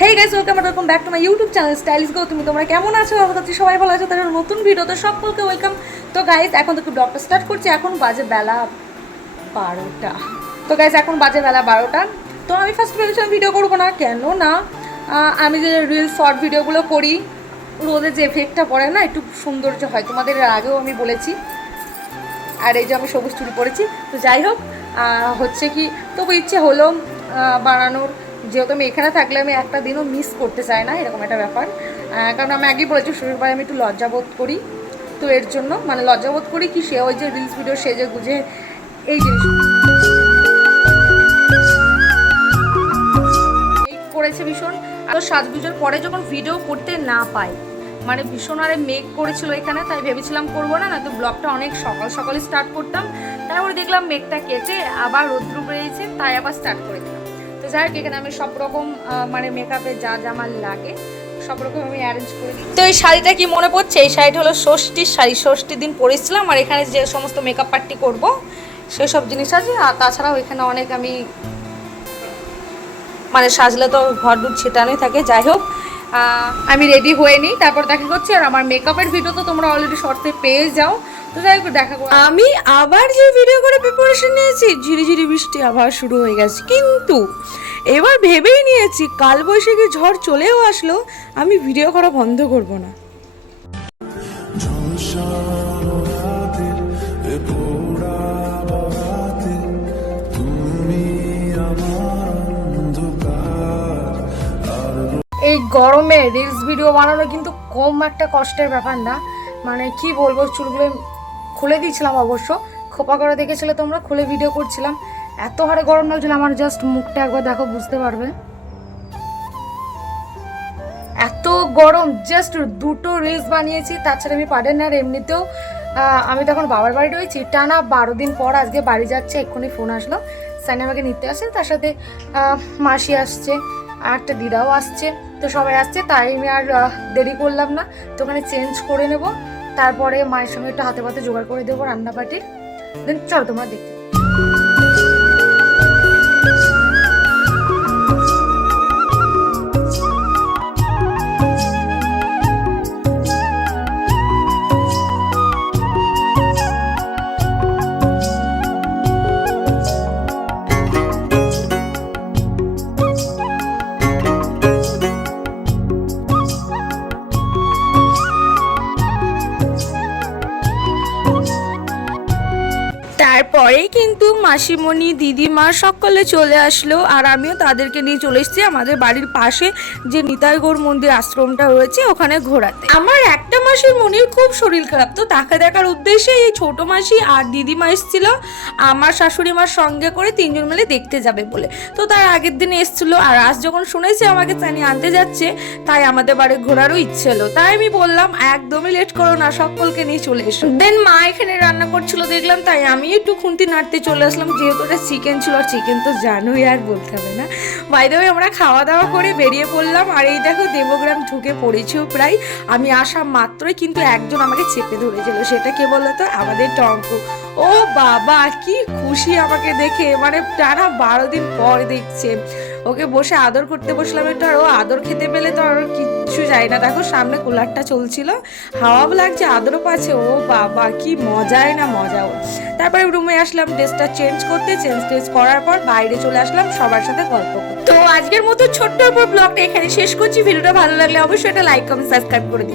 Welcome welcome back to my YouTube channel stylish go তুমি তোমরা কেমন আছো? আমার কাছে সবাই ভালো আছো। তাদের নতুন ভিডিওতে সকলকে ওয়েলকাম তো গাইজ এখন তো একটু ব্লগটা স্টার্ট করছি। এখন বাজে বেলা বারোটা। তো গাইজ এখন বাজে বেলা বারোটা। তো আমি ফার্স্ট ভেবেছিলাম ভিডিও করব না। কেন না? আমি যে রিল শর্ট ভিডিওগুলো করি, রোদে যে এফেক্টটা পড়ে না, একটু সৌন্দর্য হয়। তোমাদের আগেও আমি বলেছি। আর এই যে আমি সবুজ চুড়ি পরেছি। তো যাই হোক হচ্ছে কি, তবু ইচ্ছে হলো বানানোর। যেহেতু আমি এখানে থাকলে আমি একটা দিনও মিস করতে চাই না, এরকম একটা ব্যাপার। কারণ আমি আগেই বলেছি শ্বশুরবাড়ি আমি একটু লজ্জাবোধ করি। তো এর জন্য মানে লজ্জাবোধ করি কি সে ওই যে রিলস ভিডিও সেজে গুজে এই জিনিস করেছে ভীষণ। আর সাজগুজোর পরে যখন ভিডিও করতে না পাই মানে ভীষণ আরে মেঘ করেছিল এখানে, তাই ভেবেছিলাম করব না না তো ব্লগটা অনেক সকাল সকালে স্টার্ট করতাম। তারপরে দেখলাম মেঘটা কেটে আবার রৌদ্র বেরিয়েছে তাই আবার স্টার্ট করে হোক এখানে আমি সব রকম মানে মেকআপে যা যা আমার লাগে সব রকম আমি অ্যারেঞ্জ করে দিই তো এই শাড়িটা কি মনে পড়ছে? এই শাড়িটা হলো ষষ্ঠীর শাড়ি। ষষ্ঠীর দিন পরেছিলাম আর এখানে যে সমস্ত মেকআপ পার্টি করব, সেসব জিনিস আছে। আর তাছাড়াও এখানে অনেক আমি মানে সাজলে তো ঘর দুধ ছেটানোই থাকে। যাই হোক আমি রেডি হয়ে নিই। তারপর দেখা করছি। আর আমার মেকআপের ভিডিও তো তোমরা অলরেডি শর্টে পেয়ে যাও। তো যাই হোক দেখা আমি আবার যে ভিডিও করে প্রিপারেশন নিয়েছি ঝিরিঝিরি বৃষ্টি আবার শুরু হয়ে গেছে। কিন্তু এবার ভেবেই নিয়েছি কাল বৈশাখী ঝড় চলেও আসলো আমি ভিডিও করা বন্ধ করব না। এই গরমে রিলস ভিডিও বানানো কিন্তু কম একটা কষ্টের ব্যাপার না। মানে কি বলব চুলগুলো খুলে দিয়েছিলাম অবশ্য, খোপা করে দেখেছিলে তোমরা, খুলে ভিডিও করছিলাম। এত হারে গরম লাগছিল, আমার জাস্ট মুখটা একবার দেখো, বুঝতে পারবে। এত গরম জাস্ট দুটো রিলস বানিয়েছি তাছাড়া আমি পারেন না, আর এমনিতেও আমি তখন বাবার বাড়ি রয়েছি, টানা বারো দিন পর আজকে বাড়ি যাচ্ছে, এক্ষুনি ফোন আসলো। সাইন আমাকে নিতে আসে তার সাথে মাসি আসছে, আর একটা দিদাও আসছে, তো সবাই আসছে, তাই আমি আর দেরি করলাম না, তো ওখানে চেঞ্জ করে নেব। তারপরে মায়ের সঙ্গে একটু হাতে পাতে জোগাড় করে দেবো রান্না পাটির দেন চলো তোমরা দেখতে তারপরেই কিন্তু মাসিমণি দিদিমা সকলে চলে আসলো আর আমিও তাদেরকে নিয়ে চলে এসেছি আমাদের বাড়ির পাশে যে নিতাইগড় মন্দির আশ্রমটা রয়েছে ওখানে ঘোরাতে। আমার একটা মাসির মনির খুব শরীর খারাপ, তো তাকে দেখার উদ্দেশ্যে এই ছোট মাসি আর দিদিমা এসেছিল। আমার শাশুড়ি মার সঙ্গে করে তিনজন মিলে দেখতে যাবে বলে। তো তার আগের দিন এসেছিল আর আজ যখন শুনেছে আমাকে চানি আনতে যাচ্ছে, তাই আমাদের বাড়ি ঘোরারও ইচ্ছে হলো। তাই আমি বললাম, একদমই লেট করো না, সকলকে নিয়ে চলে এসো। দেন মা এখানে রান্না করছিল, দেখলাম তাই আমি একটু খুন্তি নাড়তে চলে আসলাম, যেহেতু ওটা চিকেন ছিল, আর চিকেন তো জানোই আর বলতে হবে না। বাইরে আমরা খাওয়া দাওয়া করে বেরিয়ে পড়লাম, আর এই দেখো দেবগ্রাম ঢুকে পড়েছেও প্রায়। আমি আসা মাত্রই কিন্তু একজন আমাকে চেপে ধরেছিল, সেটা কে বলতো? আমাদের টঙ্কু। ও বাবা, কি খুশি আমাকে দেখে মানে টানা বারো দিন পর দেখছে। ওকে বসে আদর করতে বসলাম একটু, আর ও আদর খেতে পেলে তো আর কিচ্ছু যায় না। দেখো, সামনে কুলারটা চলছিল হাওয়াও লাগছে, আদরও পাচ্ছে, ও বাবা, কি মজায় না মজা ওর তারপরে রুমে আসলাম ড্রেসটা চেঞ্জ করতে চেঞ্জ টেঞ্জ করার পর বাইরে চলে আসলাম, সবার সাথে গল্প তো আজকের মতো ছোট্ট উপর ব্লগটা এখানে শেষ করছি। ভিডিওটা ভালো লাগলে অবশ্যই একটা লাইক কমেন্ট সাবস্ক্রাইব করে দিও।